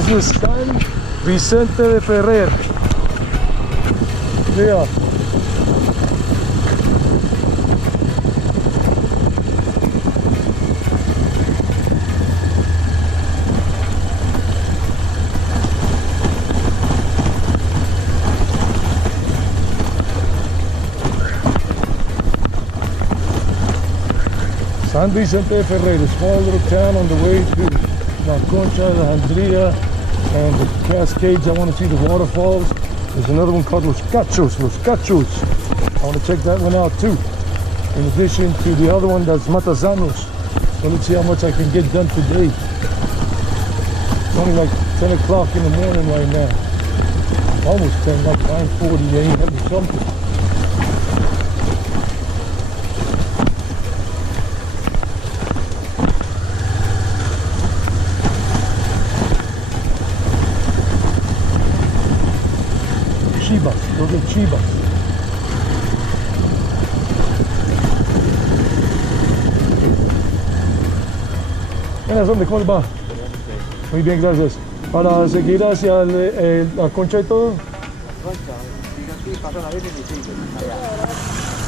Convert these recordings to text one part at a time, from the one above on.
This is San Vicente de Ferrer. Yeah. San Vicente de Ferrer, a small little town on the way to La Concha, Alejandria, and the Cascades. I want to see the waterfalls. There's another one called Los Cachos. I want to check that one out too. In addition to the other one that's Matazanos. So let's see how much I can get done today. It's only like 10 o'clock in the morning right now. Almost 10, like 9:48 something. Those are chivas. ¿Dónde? ¿Cómo les va? Muy bien, gracias. Para seguir hacia la Concha y todo.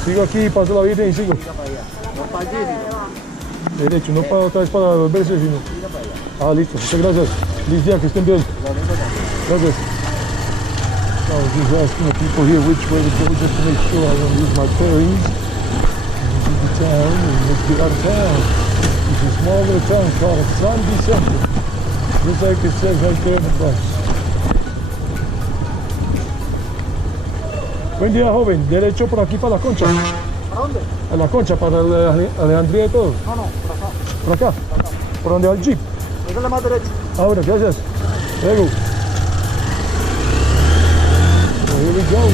Sigo aquí, paso la Virgen y sigo. Derecho, no para otra vez para volverse, sino. Ah, listo, muchas gracias. Feliz día, que estén bien. Gracias. I was just asking the people here which way to go just to make sure I don't lose my bearings. This is the town, and let's get out of town. It's a small little town called San Vicente, just like it says right there in the bus. Buen día, joven. Derecho por aquí para la Concha. ¿Para dónde? A la Concha, para Alejandría y todo. No, por acá. ¿Por acá? Por acá. ¿Por donde va el jeep? Dale más derecho. Ahora, gracias. Luego. Here we go.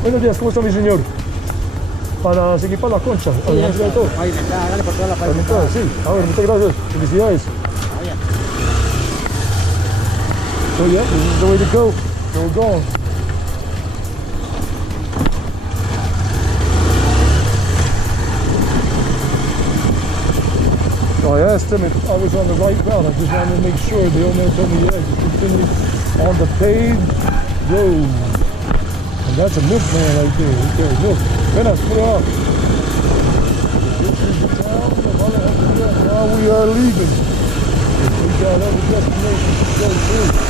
Buenos días, ¿cómo está mi señor? Para seguir para la Concha, Sí, de todo. ahí, hágale por toda la parte. Sí, a ver, muchas gracias, felicidades. So yeah, this is the way to go. So we're going. So I asked them if I was on the right route. I just wanted to make sure. They only told me, yeah, just continue on the paved road. And that's a milkman right there. Okay, look. Penas, put it up. This is the town of Alejandria. Now we are leaving. We got other destinations to go to.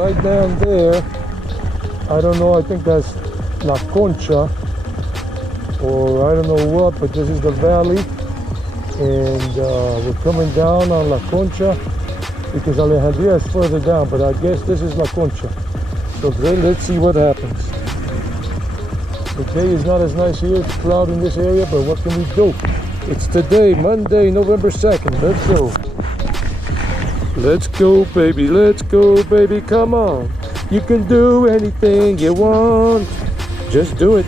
right down there, I don't know, I think that's La Concha, or I don't know what, but this is the valley, and we're coming down on La Concha, because Alejandria is further down, but I guess this is La Concha. So then let's see what happens. The day is not as nice here, it's cloudy in this area, but what can we do? It's today, Monday, November 2nd. Let's go. Let's go, baby. Let's go, baby. Come on. You can do anything you want. Just do it.